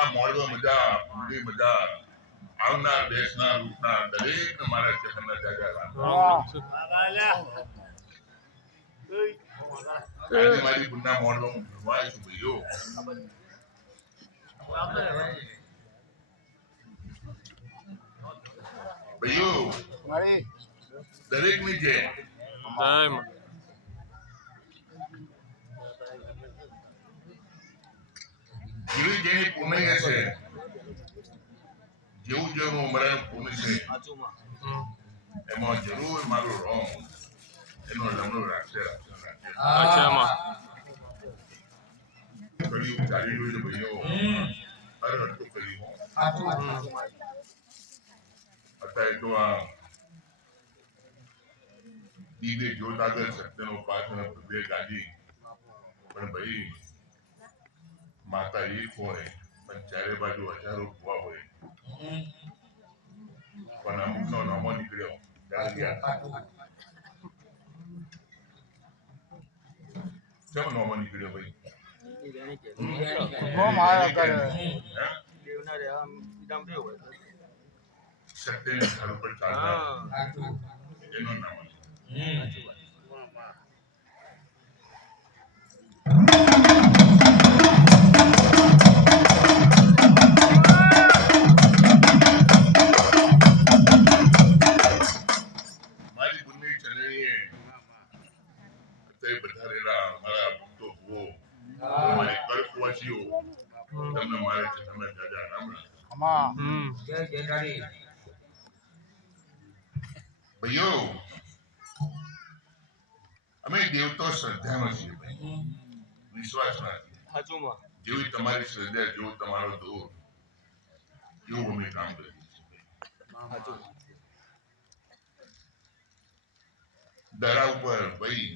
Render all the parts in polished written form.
આ મોડવા મજા ઊંડી મજા આવનાર દેશના રૂપના દરેક મારા ચેતનના જાગા આજે મારી પુના મોડવા હું ભરવાય છું ભાઈઓ ભાઈઓ દરેક ની જે જેવી જેની પુણ્ય હશે જેવું જેવું મરણ પુણ્ય છે એમાં જરૂર મારું રોંગ એનો લમણો રાખશે કર્યું ચાલી રહ્યું છે ભાઈઓ હર હટતું કર્યું અત્યારે તો આ દીદે જોત આગળ સત્યનો પાઠ બે ગાડી પણ ભાઈ માતા એક હોય પણ ચારે બાજુ હજારો ભૂવા હોય પણ અમુક નો નામો નીકળ્યો કેમ નામો નીકળ્યો ભાઈ સત્યને સ્થળ પર ચાલતા એનો નામ મારી બુનની ચલણીએ અત્યારે બધા રહેલા મારા ભક્તો ભૂવો મારી કલ્પવાસીઓ તમને મારે છે તમે દાદા રામ ભાઈઓ અમે દેવતો શ્રદ્ધામાં છીએ વિશ્વાસમાં જેવી તમારી શ્રદ્ધા જેવું તમારો દૂર એવું અમે કામ કરીએ દરા ઉપર ભાઈ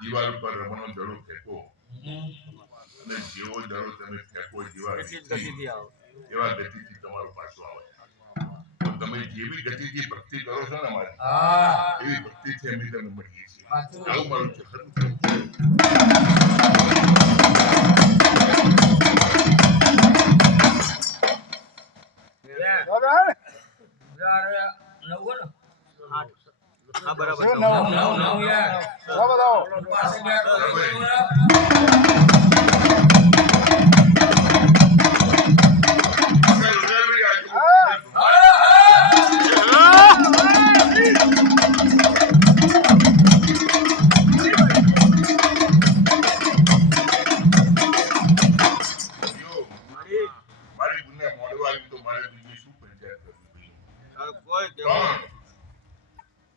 દિવાલ ઉપર રમણનો દડો ફેંકો અને જેવો દડો તમે ફેંકો એવા ગતિથી તમારો પાછો આવે તમે જેવી ગતિથી ભક્તિ કરો છો ને મારી એવી ભક્તિથી અમે તમને મળીએ છીએ આવું મારું છે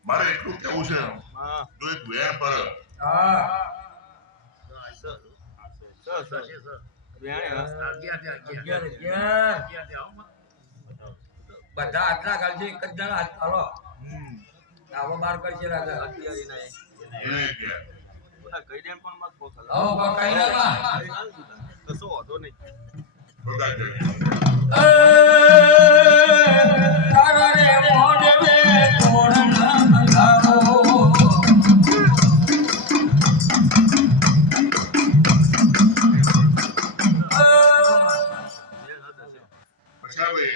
મારે એટલું કેવું છે જો એક વેણ પર બધા આટલા કાલ છે એક જ જણા હાલો આવો બાર કરશે રાજા એને કે કઈ દેન પણ મત બોલ આવો બા કઈ ના કશો હોતો નહીં બગા દે તારા રે મોઢવે તોડ ના બતાવો પછાવે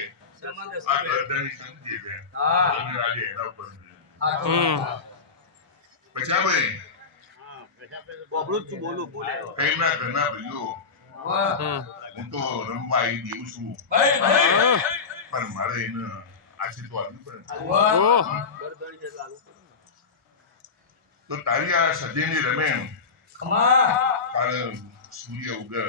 આ ગરદની સંગી છે અને આજે એના ઉપર પછાવે બોબડું છું બોલું બોલે કઈ ના ઘરના ભાઈઓ હું તો રમવા આવી દેવું છું પણ મારે એને આશીર્વાદ આપવું પડે તો તારી આ સદીની રમે કાલે સૂર્ય ઉગે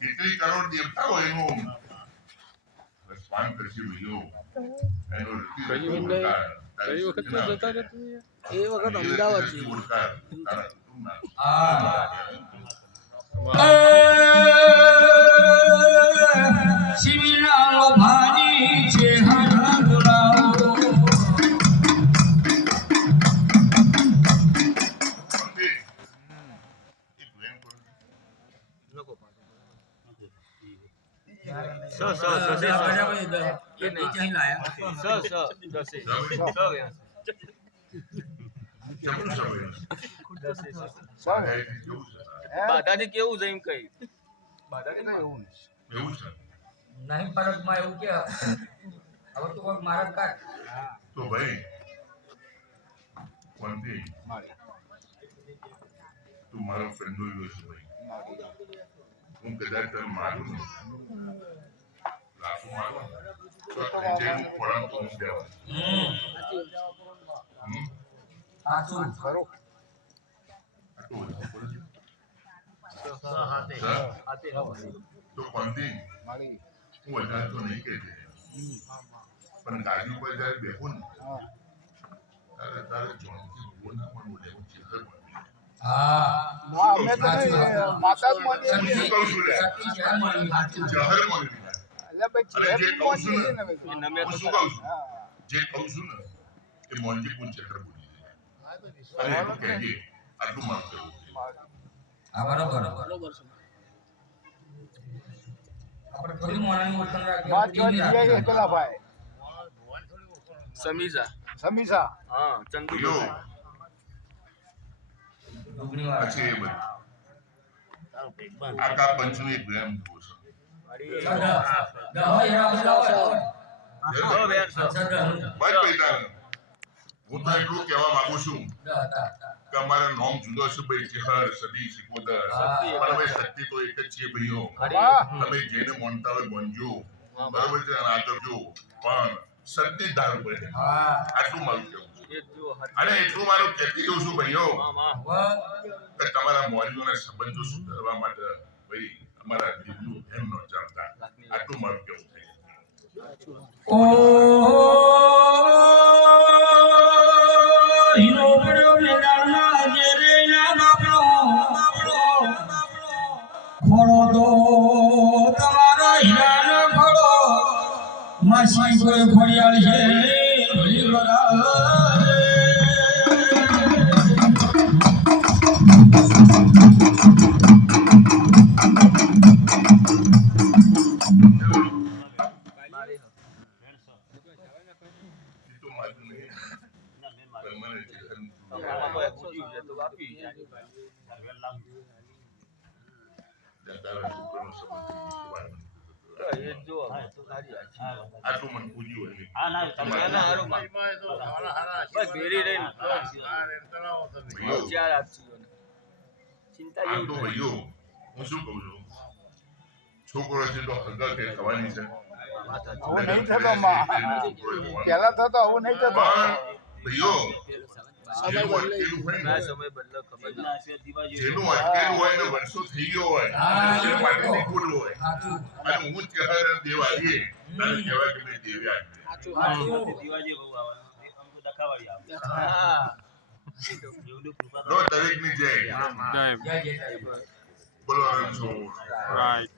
કેટલી કરોડ દેવતાઓ એનું સ્વાન કરશે ભાઈઓ એનો કઈ વખત જતા રહ્યા એ વખત અમદાવાદ શિવલાલો ભાની છે હરા ગુલાઓ કેવું છે ભાઈ? બાધાઈથી કેવું છે? બાધાથી કેવું છે એમ કઈ એવું છે નહીં ફરકમાં એવું કે હવે તો કોઈ મારા કાઢ તો ભાઈ કોણથી તું મારો ફ્રેન્ડ હોય છે ભાઈ. હું કદાચ તને મારું ને લાખો મારું ને, તો જે હું ખોરાક તો હું દેવા. સાચું આટલું બધું બોલે છે? તો કોણથી હું વધારે તો નહીં કહેતી, પણ ગાડી ઉપર જયારે બેહું ને તારે તારે જોણથી ઉભો ના પણ બોલે હું ચિહ્ન પણ હા શું કહું છું? હું શું કહું છું લે? જહર મળવી અને જે કહું છું ને હું શું કહું છું? જે કહું છું ને એ મોંજી પૂન ચક્ર બોલી છે અને એટલું કહેજે આટલું માફ કરવું હા બરોબર બરોબર છે આપણે થોડી મોણાની ઓળખાણ રાખી સમીઝા હા ચંદુ યો ડુંગળી વાળા પછી એ બધું આખા પંચનું એક ગ્રામ જુઓ છો બસ પૈતા હું તો એટલું કહેવા માંગુ છું કે અમારા નોમ જુદો છે ભાઈ ચેહર સદી સિકોદર પણ અમે શક્તિ તો એક જ છીએ ભાઈઓ. તમે જેને માનતા હોય માનજો બરાબર છે અને આગળ જો પણ શક્તિ ધાર પડે આટલું મારું કહેવું છે. અને એટલું મારું કહેતી જઉં છું ભાઈઓ કે તમારા મોરીઓના સંબંધો સુધારવા માટે ભાઈ અમારા જીવનું એમ ન ચાલતા આટલું મારું કહેવું છે. માસી કોઈ ફળિયાળ છે એ તો મારું નહીં પણ મને જીવન તારા છોકરાનો સંબંધ આટલું મને પૂછ્યું હોય ચિંતા આમ તો ભાઈઓ હું શું કહું છું છોકરો છે તો હગા કે થવાની છે આવું નહીં થતો માં. પેલા થતો આવું નહીં થતો. પણ ભાઈઓ જેનું અટકેલું હોય ને સમય બદલો ખબર જેનું અટકેલું હોય ને વર્ષો થઈ ગયો હોય એ માટે નીકળ્યું હોય અને હું ચહેર દેવ આવીએ અને કહેવાય કે મેં દેવી આવી દિવાજી બહુ આવે આમ તો દખાવાળી આવે નો દરેક ની જય Damn. જય જય બોલો રણછોડ Right.